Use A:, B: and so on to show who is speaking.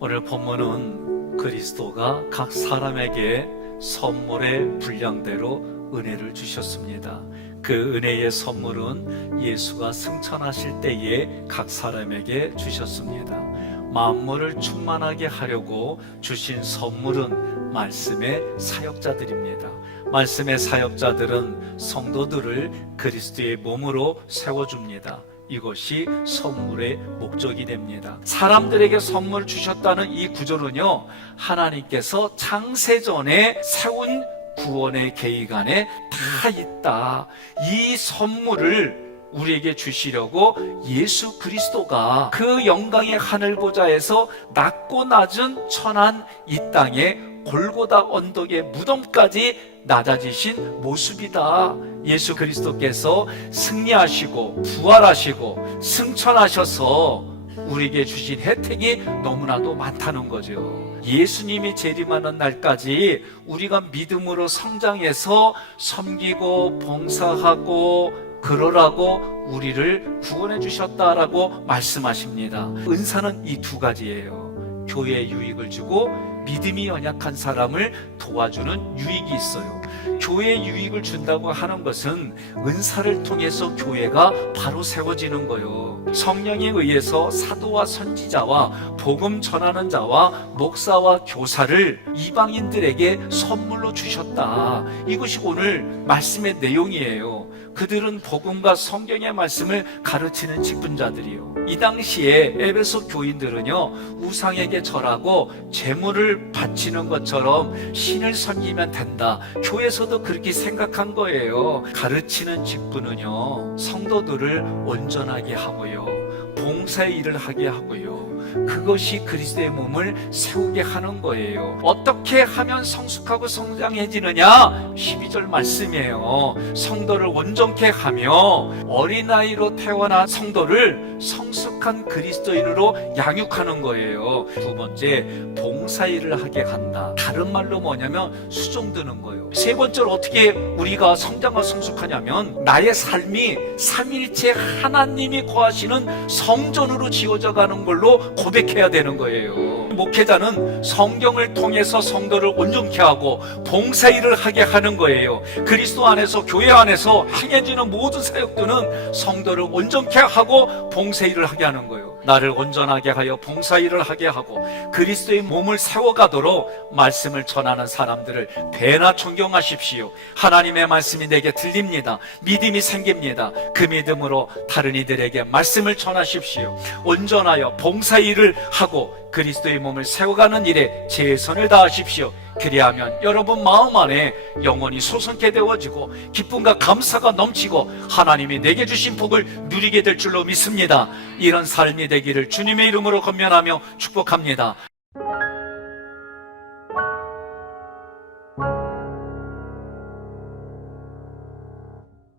A: 오늘 본문은 그리스도가 각 사람에게 선물의 분량대로 은혜를 주셨습니다. 그 은혜의 선물은 예수가 승천하실 때에 각 사람에게 주셨습니다. 만물을 충만하게 하려고 주신 선물은 말씀의 사역자들입니다. 말씀의 사역자들은 성도들을 그리스도의 몸으로 세워줍니다. 이것이 선물의 목적이 됩니다. 사람들에게 선물 주셨다는 이 구조는요, 하나님께서 창세전에 세운 구원의 계획 안에 다 있다. 이 선물을 우리에게 주시려고 예수 그리스도가 그 영광의 하늘 보좌에서 낮고 낮은 천한 이 땅에 골고다 언덕의 무덤까지 낮아지신 모습이다. 예수 그리스도께서 승리하시고 부활하시고 승천하셔서 우리에게 주신 혜택이 너무나도 많다는 거죠. 예수님이 재림하는 날까지 우리가 믿음으로 성장해서 섬기고 봉사하고 그러라고 우리를 구원해 주셨다라고 말씀하십니다. 은사는 이 두 가지예요. 교회에 유익을 주고 믿음이 연약한 사람을 도와주는 유익이 있어요. 교회에 유익을 준다고 하는 것은 은사를 통해서 교회가 바로 세워지는 거예요. 성령에 의해서 사도와 선지자와 복음 전하는 자와 목사와 교사를 이방인들에게 선물로 주셨다. 이것이 오늘 말씀의 내용이에요. 그들은 복음과 성경의 말씀을 가르치는 직분자들이요. 이 당시에 에베소 교인들은요, 우상에게 절하고 재물을 바치는 것처럼 신을 섬기면 된다. 교회 에서도 그렇게 생각한 거예요. 가르치는 직분은요, 성도들을 온전하게 하고요, 봉사의 일을 하게 하고요. 그것이 그리스도의 몸을 세우게 하는 거예요. 어떻게 하면 성숙하고 성장해지느냐? 12절 말씀이에요. 성도를 온전케 하며 어린아이로 태어난 성도를 성숙 한 그리스도인으로 양육하는 거예요. 두 번째, 봉사일을 하게 한다. 다른 말로 뭐냐면 수종드는 거예요. 세 번째로 어떻게 우리가 성장과 성숙하냐면 나의 삶이 삼일체 하나님이 거하시는 성전으로 지어져 가는 걸로 고백해야 되는 거예요. 목회자는 성경을 통해서 성도를 온전케 하고 봉사일을 하게 하는 거예요. 그리스도 안에서 교회 안에서 행해지는 모든 사역들은 성도를 온전케 하고 봉사일을 하게 하는 거예요. 나를 온전하게 하여 봉사일을 하게 하고 그리스도의 몸을 세워가도록 말씀을 전하는 사람들을 배나 존경하십시오. 하나님의 말씀이 내게 들립니다. 믿음이 생깁니다. 그 믿음으로 다른 이들에게 말씀을 전하십시오. 온전하여 봉사일을 하고 그리스도의 몸을 세워가는 일에 최선을 다하십시오. 그리하면 여러분 마음 안에 영원히 소성케 되어지고 기쁨과 감사가 넘치고 하나님이 내게 주신 복을 누리게 될 줄로 믿습니다. 이런 삶이 되기를 주님의 이름으로 건면하며 축복합니다.